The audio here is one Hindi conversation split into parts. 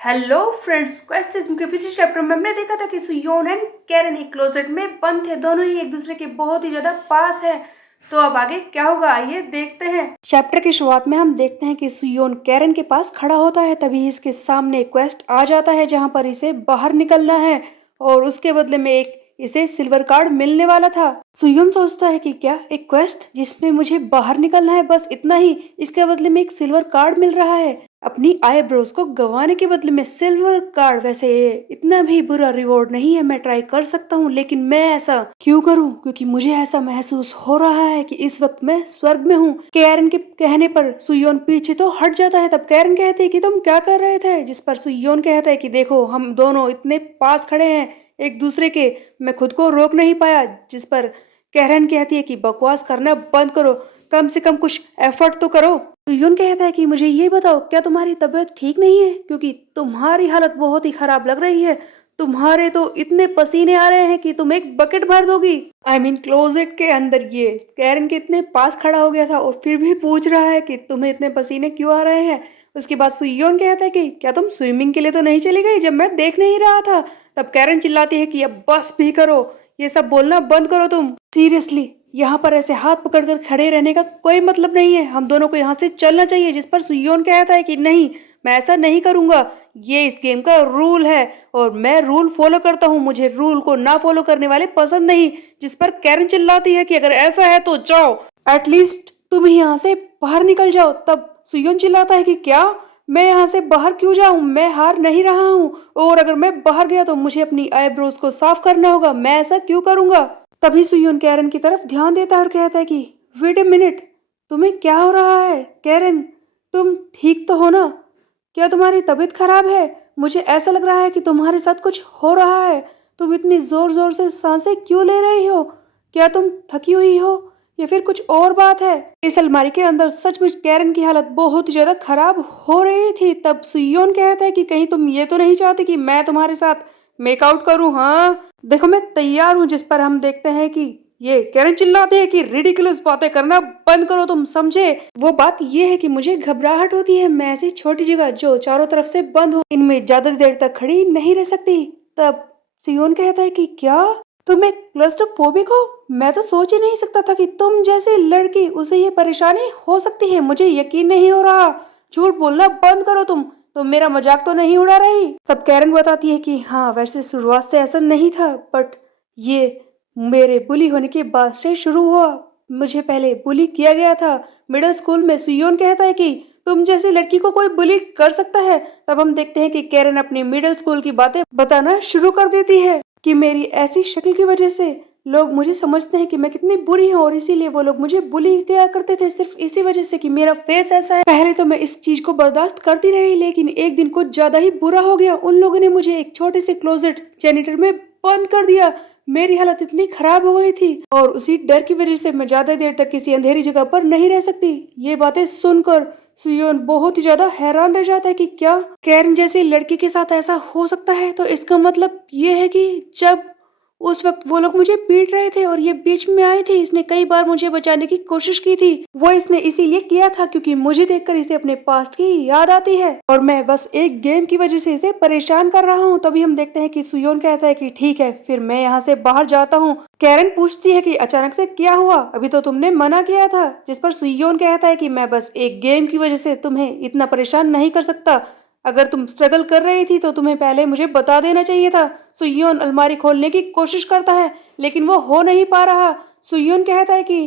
हेलो फ्रेंड्स, क्वेश्चन के पिछले चैप्टर में हमने देखा था कि सुयोन एंड कैरन एक क्लोजेट में बंद थे। दोनों ही एक दूसरे के बहुत ही ज्यादा पास है। तो अब आगे क्या होगा आइए देखते हैं। चैप्टर की शुरुआत में हम देखते हैं कि सुयोन कैरन के पास खड़ा होता है। तभी इसके सामने क्वेस्ट आ जाता है जहां पर इसे बाहर निकलना है और उसके बदले में एक इसे सिल्वर कार्ड मिलने वाला था। सुयोन सोचता है कि क्या एक क्वेस्ट जिसमें मुझे बाहर निकलना है, बस इतना ही, इसके बदले में एक सिल्वर कार्ड मिल रहा है। अपनी आईब्रोज को गंवाने के बदले में सिल्वर कार्ड, वैसे ये इतना भी बुरा रिवॉर्ड नहीं है, मैं ट्राई कर सकता हूँ, लेकिन मैं ऐसा क्यों करूँ? क्योंकि मुझे ऐसा महसूस हो रहा है कि इस वक्त मैं स्वर्ग में हूँ। कैरन के कहने पर सुयोन पीछे तो हट जाता है। तब कैरन कहती है कि तुम क्या कर रहे थे? जिस पर सुयोन कहता है कि देखो, हम दोनों इतने पास खड़े हैं एक दूसरे के, मैं खुद को रोक नहीं पाया। जिस पर कैरन कहती है कि बकवास करना बंद करो, कम से कम कुछ एफर्ट तो करो। तो यून कहता है कि मुझे ये बताओ, क्या तुम्हारी तबीयत ठीक नहीं है? क्योंकि तुम्हारी हालत बहुत ही खराब लग रही है। तुम्हारे तो इतने पसीने आ रहे हैं कि तुम एक बकेट भर दोगी। क्लोजेट के अंदर ये कैरन के इतने पास खड़ा हो गया था और फिर भी पूछ रहा है कि तुम्हें इतने पसीने क्यों आ रहे हैं। उसके बाद सुयोन कहता है कि क्या तुम स्विमिंग के लिए तो नहीं चली गई जब मैं देख नहीं रहा था? तब कैरन चिल्लाती है कि अब बस भी करो, ये सब बोलना बंद करो तुम। सीरियसली यहाँ पर ऐसे हाथ पकड़कर खड़े रहने का कोई मतलब नहीं है, हम दोनों को यहाँ से चलना चाहिए। जिस पर सुयोन कहता है कि नहीं, मैं ऐसा नहीं करूंगा, ये इस गेम का रूल है और मैं रूल फॉलो करता हूँ, मुझे रूल को ना फॉलो करने वाले पसंद नहीं। जिस पर कैरन चिल्लाती है कि अगर ऐसा है तो जाओ, एटलीस्ट तुम यहाँ से बाहर निकल जाओ। तब सुयोन चिल्लाता है कि क्या, मैं यहाँ से बाहर क्यों जाऊं? मैं हार नहीं रहा हूँ, और अगर मैं बाहर गया तो मुझे अपनी आईब्रोज को साफ करना होगा, मैं ऐसा क्यों करूंगा? तभी सुयोन कैरन की तरफ ध्यान देता है और कहता है कि वेट ए मिनट, तुम्हें क्या हो रहा है? कैरन, तुम ठीक तो हो ना? क्या तुम्हारी तबीयत खराब है? मुझे ऐसा लग रहा है कि तुम्हारे साथ कुछ हो रहा है। तुम इतनी जोर जोर से सांसें क्यों ले रही हो? क्या तुम थकी हुई हो या फिर कुछ और बात है? इस अलमारी के अंदर सचमुच कैरन की हालत बहुत ही ज्यादा खराब हो रही थी। तब सुयोन कहता है कि कहीं तुम ये तो नहीं चाहती कि मैं तुम्हारे साथ मेकआउट करूं? हाँ देखो, मैं तैयार हूँ। जिस पर हम देखते हैं कि ये कैरन चिल्लाते हैं कि रिडिकुलस बातें करना बंद करो तुम, समझे? वो बात ये है कि मुझे घबराहट होती है, मैं ऐसी छोटी जगह जो चारों तरफ से बंद हो, इनमें ज्यादा देर तक खड़ी नहीं रह सकती। तब सियोन कहता है कि क्या तुम एक क्लस्ट्रोफोबिक हो? मैं तो सोच ही नहीं सकता था कि तुम जैसी लड़की उसे ये परेशानी हो सकती है। मुझे यकीन नहीं हो रहा, झूठ बोलना बंद करो तुम मेरा मजाक तो नहीं उड़ा रही? तब कैरन बताती है कि हाँ, वैसे शुरुआत से ऐसा नहीं था, बट ये मेरे बुली होने के बाद से शुरू हुआ। मुझे पहले बुली किया गया था मिडिल स्कूल में। सुयोन कहता है कि तुम जैसी लड़की को कोई बुली कर सकता है? तब हम देखते हैं कि कैरन अपनी मिडिल स्कूल की बातें बताना शुरू कर देती है कि मेरी ऐसी शक्ल की वजह से लोग मुझे समझते हैं कि मैं कितनी बुरी हूँ, और इसीलिए वो लोग मुझे बुली किया करते थे सिर्फ इसी वजह से कि मेरा फेस ऐसा है। पहले तो मैं इस चीज को बर्दाश्त करती रही, लेकिन एक दिन कुछ ज्यादा ही बुरा हो गया। उन लोगों ने मुझे एक छोटे से क्लोजेट जेनिटर में बंद कर दिया। मेरी हालत इतनी खराब हो गई थी और उसी डर की वजह से मैं ज्यादा देर तक किसी अंधेरी जगह पर नहीं रह सकती। ये बातें सुनकर सुयोन बहुत ही ज्यादा हैरान रह जाता है कि क्या कैरन जैसी लड़की के साथ ऐसा हो सकता है? तो इसका मतलब ये है कि जब उस वक्त वो लोग मुझे पीट रहे थे और ये बीच में आई थी, इसने कई बार मुझे बचाने की कोशिश की थी। वो इसने इसीलिए किया था क्योंकि मुझे देखकर इसे अपने पास्ट की याद आती है और मैं बस एक गेम की वजह से इसे परेशान कर रहा हूँ। तभी हम देखते हैं कि सुयोन कहता है कि ठीक है, फिर मैं यहाँ से बाहर जाता हूँ। कैरन पूछती है कि अचानक से क्या हुआ, अभी तो तुमने मना किया था। जिस पर सुयोन कहता है कि मैं बस एक गेम की वजह से तुम्हें इतना परेशान नहीं कर सकता। अगर तुम स्ट्रगल कर रही थी तो तुम्हें पहले मुझे बता देना चाहिए था। सुयोन अलमारी खोलने की कोशिश करता है लेकिन वो हो नहीं पा रहा। सुयोन कहता है कि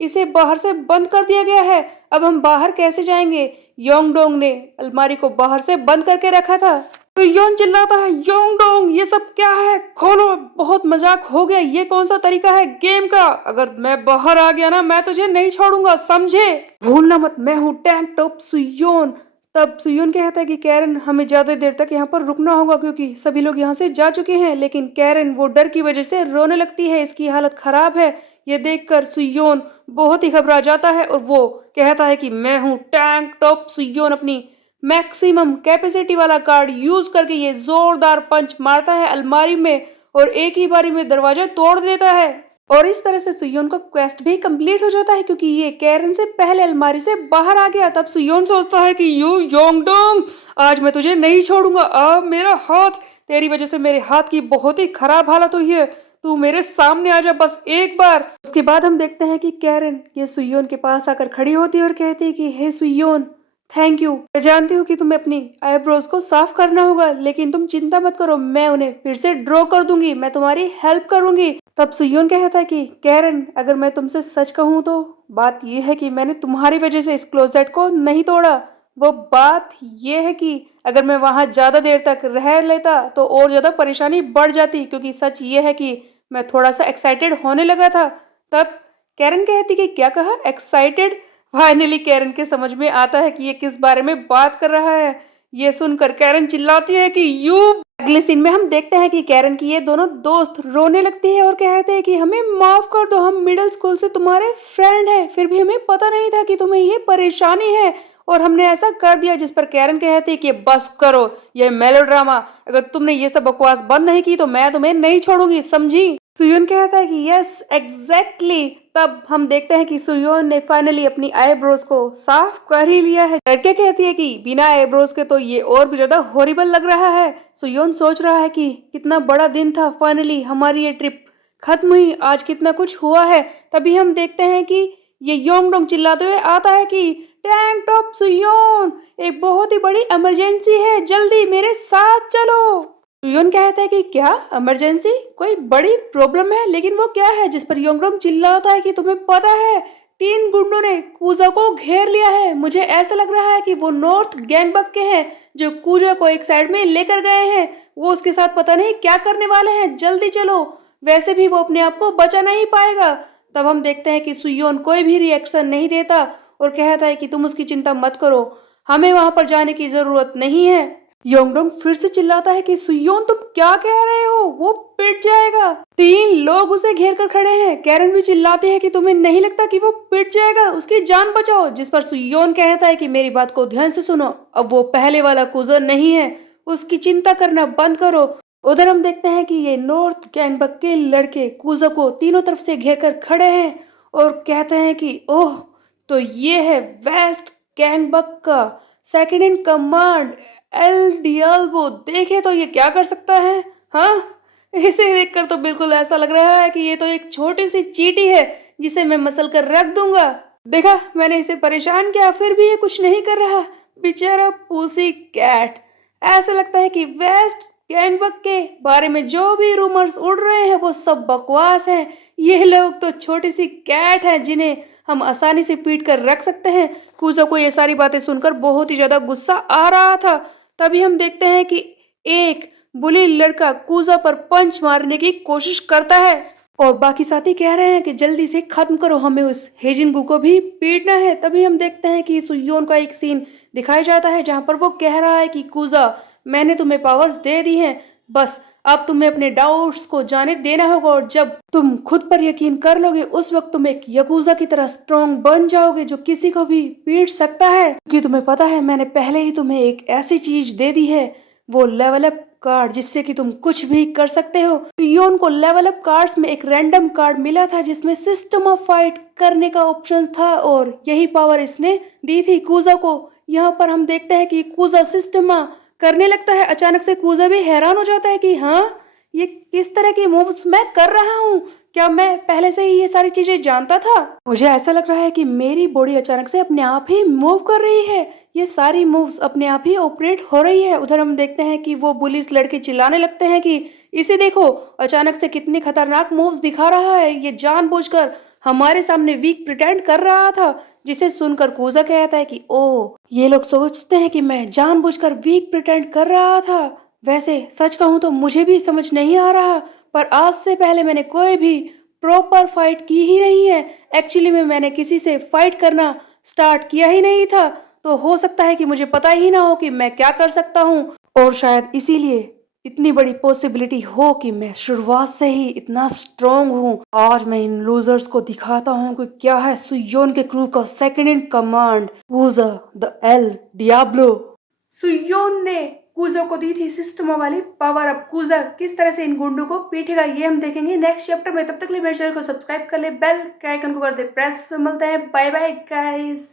इसे बाहर से बंद कर दिया गया है, अब हम बाहर कैसे जाएंगे? योंगडोंग ने अलमारी को बाहर से बंद करके रखा था। तो योन चिल्लाता है, योंगडोंग ये सब क्या है? खोलो, बहुत मजाक हो गया, ये कौन सा तरीका है गेम का? अगर मैं बाहर आ गया ना, मैं तुझे नहीं छोड़ूंगा, समझे? भूलना मत, मैं हूँ टैंक टॉप सुयोन। तब सुयोन कहता है कि कैरन, हमें ज्यादा देर तक यहाँ पर रुकना होगा क्योंकि सभी लोग यहाँ से जा चुके हैं। लेकिन कैरन वो डर की वजह से रोने लगती है, इसकी हालत खराब है। ये देखकर सुयोन बहुत ही घबरा जाता है और वो कहता है कि मैं हूँ टैंक टॉप सुयोन। अपनी मैक्सिमम कैपेसिटी वाला कार्ड यूज करके ये जोरदार पंच मारता है अलमारी में और एक ही बारी में दरवाजा तोड़ देता है और इस तरह से सुयोन का क्वेस्ट भी कंप्लीट हो जाता है क्योंकि ये कैरन से पहले अलमारी से बाहर आ गया। तब सुयोन सोचता है कि यू योंगडोंग, आज मैं तुझे नहीं छोड़ूंगा। अब मेरा हाथ, तेरी वजह से मेरे हाथ की बहुत ही खराब हालत हुई है, तू मेरे सामने आ जा बस एक बार। उसके बाद हम देखते हैं कि कैरन ये सुयोन के पास आकर खड़ी होती है और कहती है कि हे सुयोन, थैंक यू। मैं जानती हूँ कि तुम्हें अपनी आईब्रोज को साफ करना होगा, लेकिन तुम चिंता मत करो, मैं उन्हें फिर से ड्रॉ कर दूंगी, मैं तुम्हारी हेल्प करूंगी। तब सुयोन कहता है कि कैरन, अगर मैं तुमसे सच कहूँ तो बात यह है कि मैंने तुम्हारी वजह से इस क्लोजेट को नहीं तोड़ा। वो बात यह है कि अगर मैं वहां ज्यादा देर तक रह लेता तो और ज्यादा परेशानी बढ़ जाती, क्योंकि सच ये है कि मैं थोड़ा सा एक्साइटेड होने लगा था। तब कैरन कहती कि क्या कहा, एक्साइटेड। फाइनली कैरन के समझ में आता है कि ये किस बारे में बात कर रहा है। ये सुनकर कैरन चिल्लाती है कि यू। अगले सीन में हम देखते हैं कि कैरन की ये दोनों दोस्त रोने लगती है और कहते हैं कि हमें माफ कर दो, हम मिडिल स्कूल से तुम्हारे फ्रेंड हैं, फिर भी हमें पता नहीं था कि तुम्हें ये परेशानी है और हमने ऐसा कर दिया। जिस पर कैरन कहती है कि बस करो ये मेलोड्रामा, अगर तुमने ये सब बकवास बंद नहीं की तो मैं तुम्हें नहीं छोड़ूंगी, समझी। सुयोन कहता है कि यस एग्जैक्टली। तब हम देखते हैं कि सुयोन ने फाइनली अपनी आईब्रोज को साफ कर ही लिया है। लड़के कहती है कि बिना आईब्रोज के तो ये और भी ज्यादा हॉरिबल लग रहा है। सुयोन सोच रहा है कि कितना बड़ा दिन था, फाइनली हमारी ये ट्रिप खत्म हुई, आज कितना कुछ हुआ है। तभी हम देखते हैं कि ये योंगडोंग चिल्लाते हुए आता है कि टैंक टॉप सुयोन, एक बहुत ही बड़ी इमरजेंसी है, जल्दी मेरे साथ चलो। सुयोन कहता है कि क्या इमरजेंसी, कोई बड़ी प्रॉब्लम है, लेकिन वो क्या है। जिस पर योंगडोंग चिल्लाता है कि तुम्हें पता है 3 गुंडों ने कूजा को घेर लिया है, मुझे ऐसा लग रहा है कि वो नॉर्थ गैंगबक के हैं जो कूजा को एक साइड में लेकर गए हैं, वो उसके साथ पता नहीं क्या करने वाले हैं, जल्दी चलो, वैसे भी वो अपने आप को बचा नहीं पाएगा। तब हम देखते हैं कि सुयोन कोई भी रिएक्शन नहीं देता और कहता है कि तुम उसकी चिंता मत करो, हमें वहां पर जाने की जरूरत नहीं है। योंगडोंग फिर से चिल्लाता है कि सुयोन तुम क्या कह रहे हो, वो पिट जाएगा। 3 लोग उसे घेर कर खड़े हैं। कैरन भी चिल्लाती है कि तुम्हें नहीं लगता कि वो पिट जाएगा, उसकी जान बचाओ। जिस पर सुयोन कहता है कि मेरी बात को ध्यान से सुनो, अब वो पहले वाला कूजर नहीं है, उसकी चिंता करना बंद करो। उधर हम देखते हैं कि ये नॉर्थ गैंगबक के लड़के कूजा को तीनों तरफ से घेर कर खड़े हैं और कहते हैं कि ओह, तो ये है वेस्ट गैंगबक का सेकंड इन कमांड एल डियाल्बो, देखे तो ये क्या कर सकता है। हाँ, इसे देखकर तो बिल्कुल ऐसा लग रहा है कि ये तो एक छोटी सी चींटी है जिसे मैं मसल कर रख दूंगा। देखा, मैंने इसे परेशान किया फिर भी ये कुछ नहीं कर रहा, बेचारा पूसी कैट। ऐसा लगता है कि वेस्ट गैंगबक के बारे में जो भी रूमर्स उड़ रहे हैं वो सब बकवास हैं। ये लोग तो छोटी सी कैट हैं जिन्हें हम आसानी से पीट कर रख सकते हैं। कूजो को ये सारी बातें सुनकर बहुत ही ज्यादा गुस्सा आ रहा था। तभी हम देखते हैं कि एक बुली लड़का कूजा पर पंच मारने की कोशिश करता है और बाकी साथी कह रहे हैं कि जल्दी से खत्म करो, हमें उस हेजिनगू को भी पीटना है। तभी हम देखते हैं कि सुयोन का एक सीन दिखाया जाता है जहां पर वो कह रहा है कि कूजा, मैंने तुम्हें पावर्स दे दी हैं, बस अब तुम्हें अपने डाउट्स को जाने देना होगा और जब तुम खुद पर यकीन कर लोगे उस वक्त तुम एक यकूजा की तरह स्ट्रॉन्ग बन जाओगे जो किसी को भी पीट सकता है। क्योंकि तुम्हें पता है मैंने पहले ही तुम्हें एक ऐसी चीज दे दी है, वो लेवल अप कार्ड, जिससे कि तुम कुछ भी कर सकते हो। योन को लेवल अप कार्ड्स में एक रैंडम कार्ड मिला था जिसमें सिस्टम ऑफ फाइट करने का ऑप्शन था और यही पावर इसने दी थी कूजा को। यहाँ पर हम देखते हैं कि कूजा सिस्टम करने लगता है। अचानक से कूजा भी हैरान हो जाता है कि हाँ, ये किस तरह की मूव्स मैं कर रहा हूँ, क्या मैं पहले से ही ये सारी चीजें जानता था। मुझे ऐसा लग रहा है कि मेरी बॉडी अचानक से अपने आप ही मूव कर रही है, ये सारी मूव्स अपने आप ही ऑपरेट हो रही है। उधर हम देखते हैं कि वो पुलिस लड़के चिल्लाने लगते हैं कि इसे देखो, अचानक से कितनी खतरनाक मूव्स दिखा रहा है, ये जानबूझकर हमारे सामने वीक प्रिटेंड कर रहा था। जिसे सुनकर कूजा कहता है कि ओह, ये लोग सोचते हैं कि मैं जानबूझकर वीक प्रिटेंड कर रहा था। वैसे सच कहूँ तो मुझे भी समझ नहीं आ रहा, पर आज से पहले मैंने कोई भी प्रॉपर फाइट की ही नहीं है। एक्चुअली में मैंने किसी से फाइट करना स्टार्ट किया ही नहीं था, तो हो सकता है कि मुझे पता ही ना हो कि मैं क्या कर सकता हूँ और शायद इसीलिए इतनी बड़ी पॉसिबिलिटी हो कि मैं शुरुआत से ही इतना स्ट्रॉन्ग हूँ। आज मैं इन लूजर्स को दिखाता हूँ कि क्या है सुयोन के क्रू का second in command, Kuja the El Diablo. Suyon ने कूजो को दी थी सिस्टमो वाली पावर। अब कूजा किस तरह से इन गुंडों को पीटेगा ये हम देखेंगे नेक्स्ट चैप्टर में। तब तक के लिए मेरे चैनल को सब्सक्राइब कर ले, बेल के आइकन को कर दे प्रेस। मिलते हैं, बाय बाय गाइस।